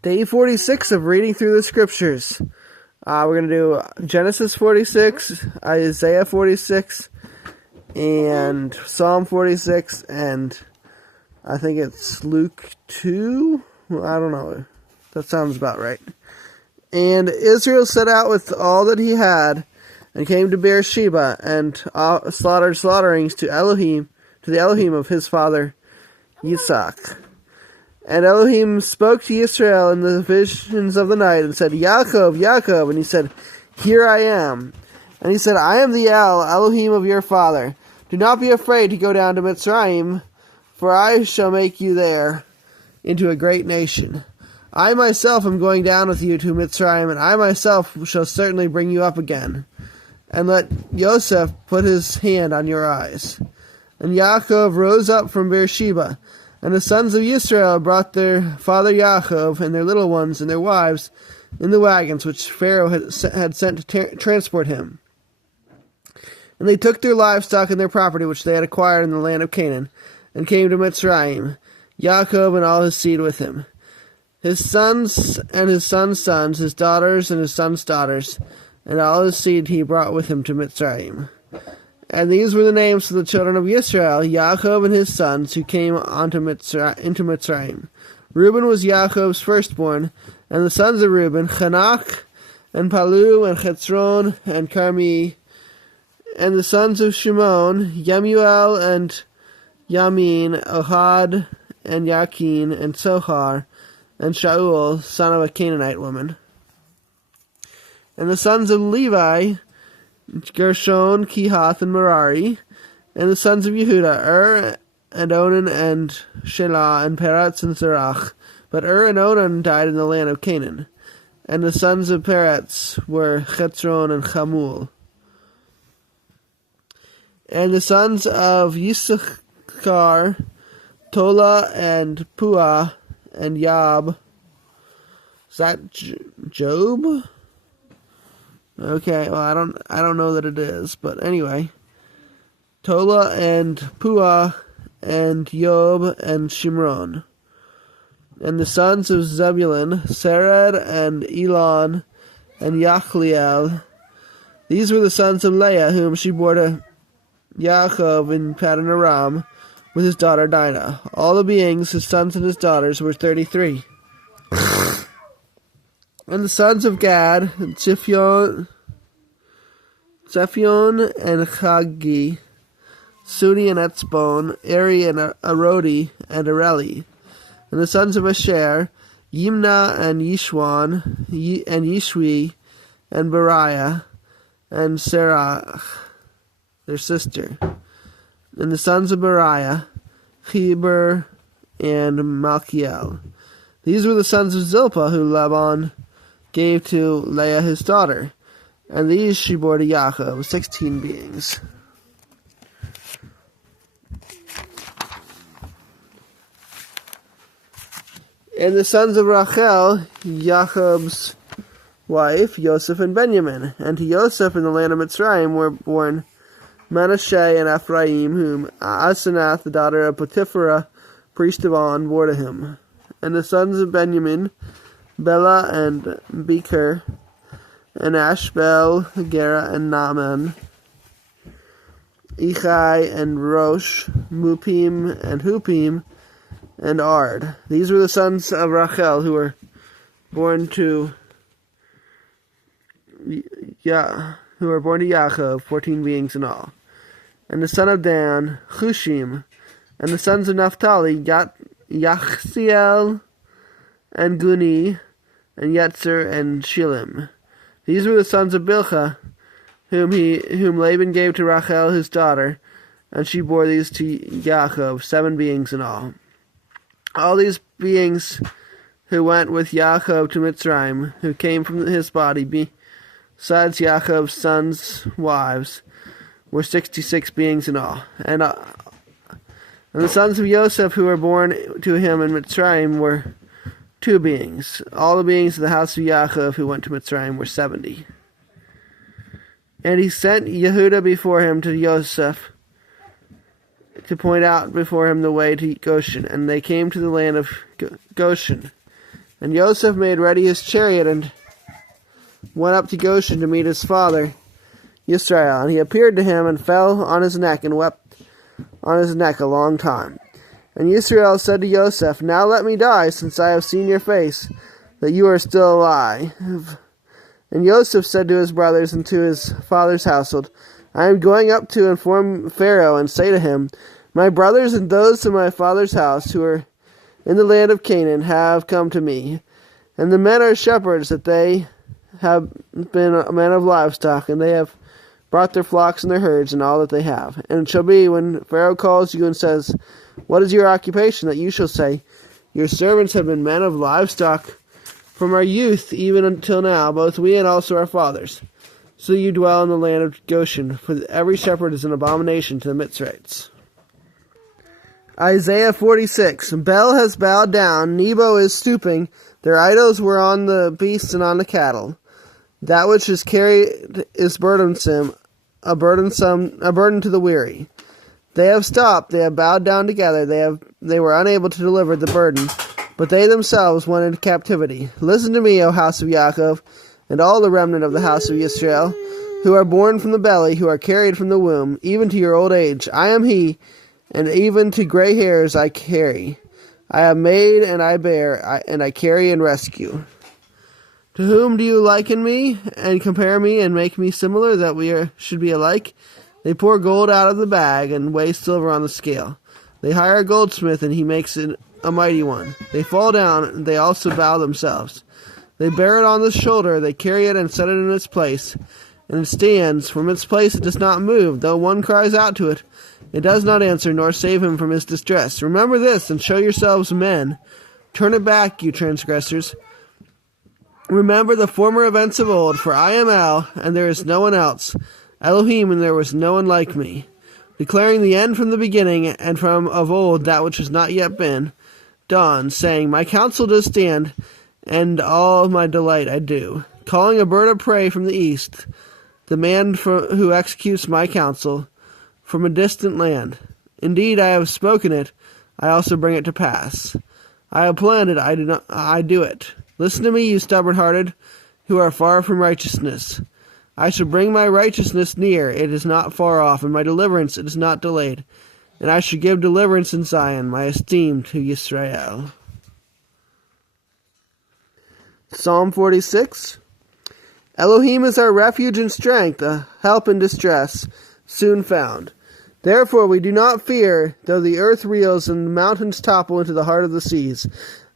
Day 46 of reading through the scriptures. We're going to do Genesis 46, Isaiah 46, and Psalm 46, and I think it's Luke 2? I don't know. That sounds about right. And Israel set out with all that he had, and came to Beersheba, and slaughtered slaughterings to the Elohim of his father Isaac. And Elohim spoke to Israel in the visions of the night, and said, Yaakov, Yaakov. And he said, Here I am. And he said, I am the Elohim of your father. Do not be afraid to go down to Mitzrayim, for I shall make you there into a great nation. I myself am going down with you to Mitzrayim, and I myself shall certainly bring you up again. And let Yosef put his hand on your eyes. And Yaakov rose up from Beersheba, and the sons of Israel brought their father Yaakov and their little ones and their wives in the wagons which Pharaoh had sent to transport him. And they took their livestock and their property which they had acquired in the land of Canaan, and came to Mitzrayim, Yaakov and all his seed with him, his sons and his sons' sons, his daughters and his sons' daughters, and all his seed he brought with him to Mitzrayim. And these were the names of the children of Israel, Yaakov and his sons, who came into Mitzrayim. Reuben was Yaakov's firstborn, and the sons of Reuben, Chanach, and Palu, and Chetzron, and Carmi. And the sons of Shimon, Yemuel, and Yamin, Ohad, and Yakin, and Sohar, and Shaul, son of a Canaanite woman. And the sons of Levi, Gershon, Kehath, and Merari. And the sons of Yehuda, and Onan, and Shelah, and Peretz, and Zerach. But and Onan died in the land of Canaan. And the sons of Peretz were Chetzron and Chamul. And the sons of Yisachar, Tola, and Puah, and Yab. Is that Job? Okay, well, I don't know that it is, but anyway. Tola and Puah and Yob and Shimron. And the sons of Zebulun, Sered and Elon and Yachliel. These were the sons of Leah, whom she bore to Yaakov in Paddan Aram with his daughter Dinah. All the beings, his sons and his daughters, were 33. And the sons of Gad, Zephion and Chagi, Suni and Etzbon, Eri and Arodi and Areli. And the sons of Asher, Yimna and Yishwan, and Yishwi, and Beriah, and Serach, their sister. And the sons of Beriah, Heber, and Malchiel. These were the sons of Zilpah, who Laban gave to Leah his daughter, and these she bore to Yaakov, 16 beings. And the sons of Rachel, Yaakov's wife, Yosef and Benjamin. And to Yosef in the land of Mitzrayim were born Manasseh and Ephraim, whom Asenath, the daughter of Potiphera, priest of On, bore to him. And the sons of Benjamin, Bela and Becher, and Ashbel, Gera and Naaman, Ichai and Rosh, Mupim and Hupim, and Ard. These were the sons of Rachel, who were born to Yaakov, 14 beings in all. And the son of Dan, Chushim. And the sons of Naphtali, Yachziel and Guni, and Yetzer and Shillim. These were the sons of Bilhah, whom Laban gave to Rachel his daughter, and she bore these to Yaakov, 7 beings in all. All these beings who went with Yaakov to Mitzrayim, who came from his body, besides Yaakov's sons' wives, were 66 beings in all. And the sons of Yosef who were born to him in Mitzrayim were 2 beings. All the beings of the house of Yaakov who went to Mitzrayim were 70. And he sent Yehuda before him to Yosef, to point out before him the way to Goshen. And they came to the land of Goshen. And Joseph made ready his chariot and went up to Goshen to meet his father, Israel. And he appeared to him and fell on his neck and wept on his neck a long time. And Israel said to Joseph, Now let me die, since I have seen your face, that you are still alive. And Joseph said to his brothers and to his father's household, I am going up to inform Pharaoh and say to him, My brothers and those of my father's house who are in the land of Canaan have come to me. And the men are shepherds, that they have been men of livestock, and they have brought their flocks and their herds and all that they have. And it shall be, when Pharaoh calls you and says, What is your occupation? That you shall say, Your servants have been men of livestock from our youth even until now, both we and also our fathers. So you dwell in the land of Goshen, for every shepherd is an abomination to the Mitzrites. Isaiah 46. Bel has bowed down, Nebo is stooping, their idols were on the beasts and on the cattle. That which is carried is burdensome, a burden to the weary. They have stopped, they have bowed down together, they were unable to deliver the burden, but they themselves went into captivity. Listen to me, O house of Yaakov, and all the remnant of the house of Israel, who are born from the belly, who are carried from the womb, even to your old age. I am he, and even to gray hairs I carry. I have made and I bear, and I carry and rescue. To whom do you liken me, and compare me, and make me similar, that we should be alike? They pour gold out of the bag, and weigh silver on the scale. They hire a goldsmith, and he makes it a mighty one. They fall down, and they also bow themselves. They bear it on the shoulder, they carry it and set it in its place. And it stands, from its place it does not move, though one cries out to it. It does not answer, nor save him from his distress. Remember this, and show yourselves men. Turn it back, you transgressors. Remember the former events of old, for I am El, and there is no one else. Elohim, and there was no one like me. Declaring the end from the beginning, and from of old that which has not yet been done, saying, My counsel does stand, and all my delight I do. Calling a bird of prey from the east, the man who executes my counsel, from a distant land. Indeed, I have spoken it, I also bring it to pass. I have planned it, I do it. Listen to me, you stubborn-hearted, who are far from righteousness. I shall bring my righteousness near, it is not far off, and my deliverance, it is not delayed. And I shall give deliverance in Zion, my esteem to Yisrael. Psalm 46. Elohim is our refuge and strength, a help in distress, soon found. Therefore we do not fear, though the earth reels and the mountains topple into the heart of the seas.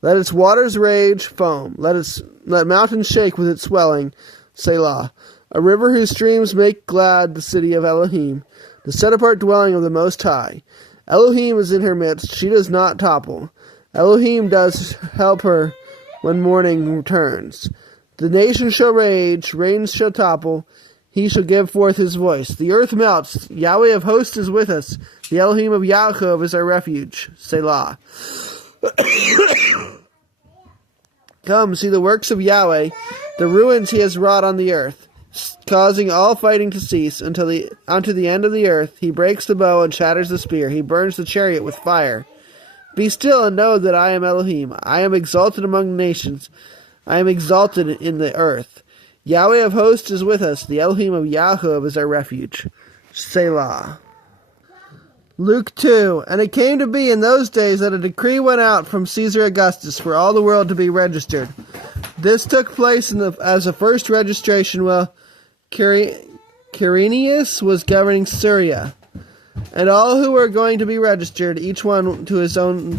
Let its waters rage, foam. Let mountains shake with its swelling. Selah. A river whose streams make glad the city of Elohim, the set-apart dwelling of the Most High. Elohim is in her midst, she does not topple. Elohim does help her when morning returns. The nations shall rage, reigns shall topple, he shall give forth his voice. The earth melts, Yahweh of hosts is with us, the Elohim of Yaakov is our refuge. Selah. Come, see the works of Yahweh, the ruins he has wrought on the earth, causing all fighting to cease unto the end of the earth. He breaks the bow and shatters the spear. He burns the chariot with fire. Be still and know that I am Elohim. I am exalted among the nations. I am exalted in the earth. Yahweh of hosts is with us. The Elohim of Yaakov is our refuge. Selah. Luke 2. And it came to be in those days that a decree went out from Caesar Augustus for all the world to be registered. This took place as a first registration while Quirinius was governing Syria. And all who were going to be registered, each one to his own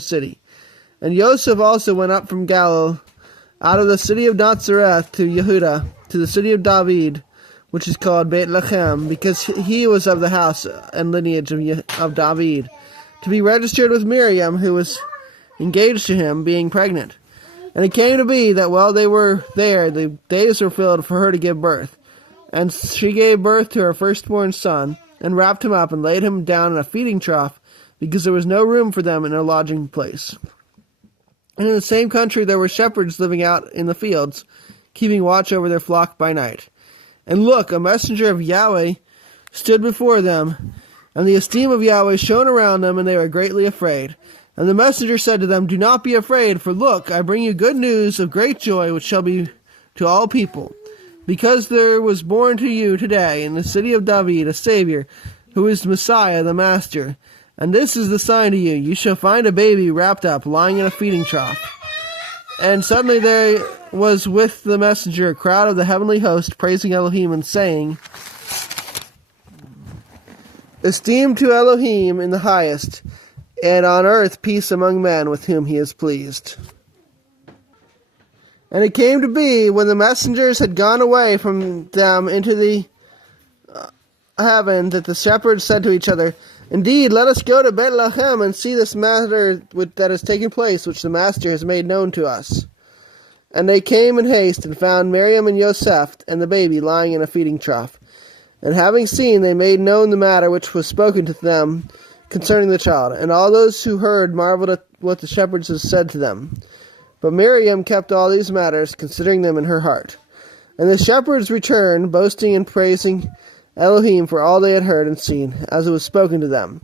city. And Joseph also went up from Galilee, out of the city of Nazareth to Yehuda, to the city of David, which is called Bethlehem, because he was of the house and lineage of David, to be registered with Miriam, who was engaged to him, being pregnant. And it came to be that while they were there, the days were filled for her to give birth. And she gave birth to her firstborn son, and wrapped him up, and laid him down in a feeding trough, because there was no room for them in a lodging place. And in the same country there were shepherds living out in the fields, keeping watch over their flock by night. And look, a messenger of Yahweh stood before them, and the esteem of Yahweh shone around them, and they were greatly afraid. And the messenger said to them, "Do not be afraid, for look, I bring you good news of great joy, which shall be to all people. Because there was born to you today in the city of David a Savior, who is Messiah, the Master. And this is the sign to you. You shall find a baby wrapped up, lying in a feeding trough." And suddenly there was with the messenger a crowd of the heavenly host, praising Elohim and saying, "Esteem to Elohim in the highest, and on earth peace among men with whom he is pleased." And it came to be, when the messengers had gone away from them into the heaven, that the shepherds said to each other, "Indeed, let us go to Bethlehem and see this matter that has taken place, which the Master has made known to us." And they came in haste and found Miriam and Joseph and the baby lying in a feeding trough. And having seen, they made known the matter which was spoken to them concerning the child. And all those who heard marveled at what the shepherds had said to them. But Miriam kept all these matters, considering them in her heart. And the shepherds returned, boasting and praising Elohim for all they had heard and seen, as it was spoken to them.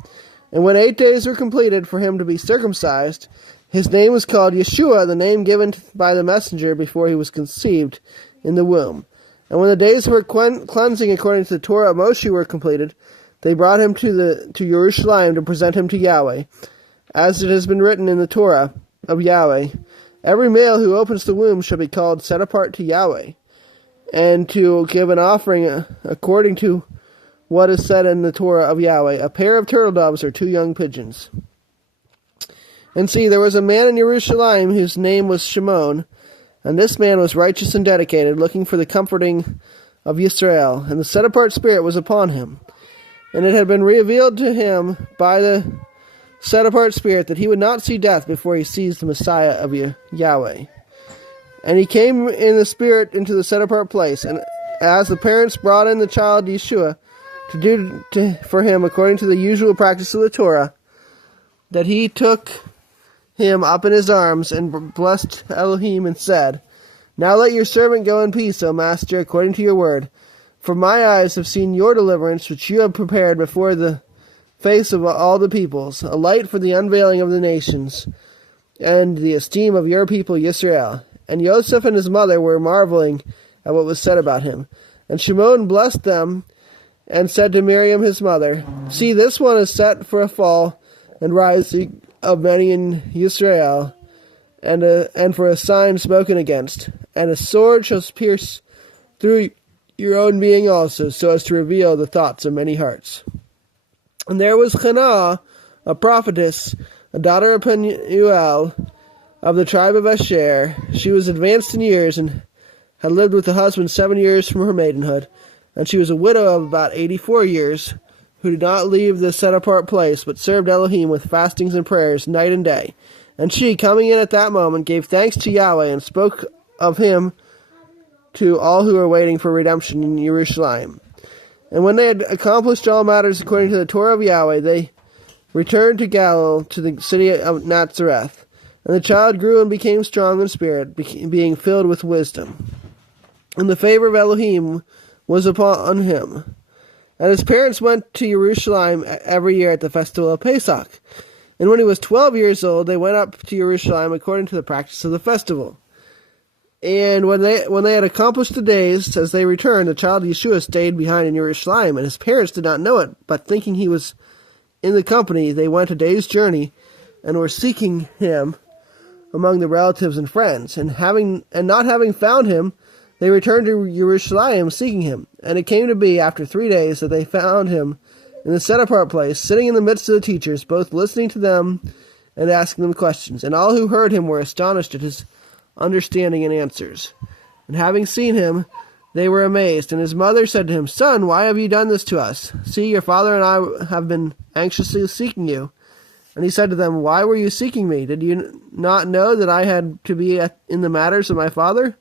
And when 8 days were completed for him to be circumcised, his name was called Yeshua, the name given by the messenger before he was conceived in the womb. And when the days of her cleansing according to the Torah of Moshe were completed, they brought him to Jerusalem to present him to Yahweh, as it has been written in the Torah of Yahweh. Every male who opens the womb shall be called set apart to Yahweh, and to give an offering according to what is said in the Torah of Yahweh, a pair of turtle doves or 2 young pigeons. And see, there was a man in Jerusalem whose name was Shimon, and this man was righteous and dedicated, looking for the comforting of Yisrael, and the set-apart spirit was upon him. And it had been revealed to him by the set-apart spirit that he would not see death before he sees the Messiah of Yahweh. And he came in the spirit into the set-apart place, and as the parents brought in the child Yeshua to do for him according to the usual practice of the Torah, that he took him up in his arms and blessed Elohim and said, "Now let your servant go in peace, O Master, according to your word. For my eyes have seen your deliverance, which you have prepared before the face of all the peoples, a light for the unveiling of the nations, and the esteem of your people Yisrael." And Joseph and his mother were marveling at what was said about him. And Shimon blessed them, and said to Miriam his mother, "See, this one is set for a fall and rising of many in Yisrael, and for a sign spoken against. And a sword shall pierce through your own being also, so as to reveal the thoughts of many hearts." And there was Hannah, a prophetess, a daughter of Penuel, of the tribe of Asher. She was advanced in years, and had lived with a husband 7 years from her maidenhood. And she was a widow of about 84 years, who did not leave the set-apart place, but served Elohim with fastings and prayers night and day. And she, coming in at that moment, gave thanks to Yahweh, and spoke of him to all who were waiting for redemption in Jerusalem. And when they had accomplished all matters according to the Torah of Yahweh, they returned to Galilee, to the city of Nazareth. And the child grew and became strong in spirit, being filled with wisdom. And the favor of Elohim was upon him. And his parents went to Jerusalem every year at the festival of Pesach. And when he was 12 years old, they went up to Jerusalem according to the practice of the festival. And when they had accomplished the days, as they returned, the child Yeshua stayed behind in Jerusalem, and his parents did not know it. But thinking he was in the company, they went a day's journey, and were seeking him among the relatives and friends. And not having found him, they returned to Jerusalem seeking him. And it came to be, after 3 days, that they found him in the set-apart place, sitting in the midst of the teachers, both listening to them and asking them questions. And all who heard him were astonished at his understanding and answers. And having seen him, they were amazed. And his mother said to him, "Son, why have you done this to us? See, your father and I have been anxiously seeking you." And he said to them, "Why were you seeking me? Did you not know that I had to be in the matters of my father?"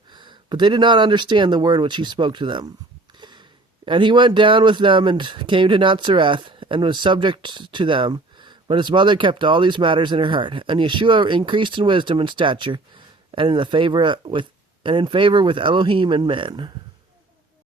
But they did not understand the word which he spoke to them. And he went down with them and came to Nazareth, and was subject to them. But his mother kept all these matters in her heart. And Yeshua increased in wisdom and stature, and in favor with Elohim and men.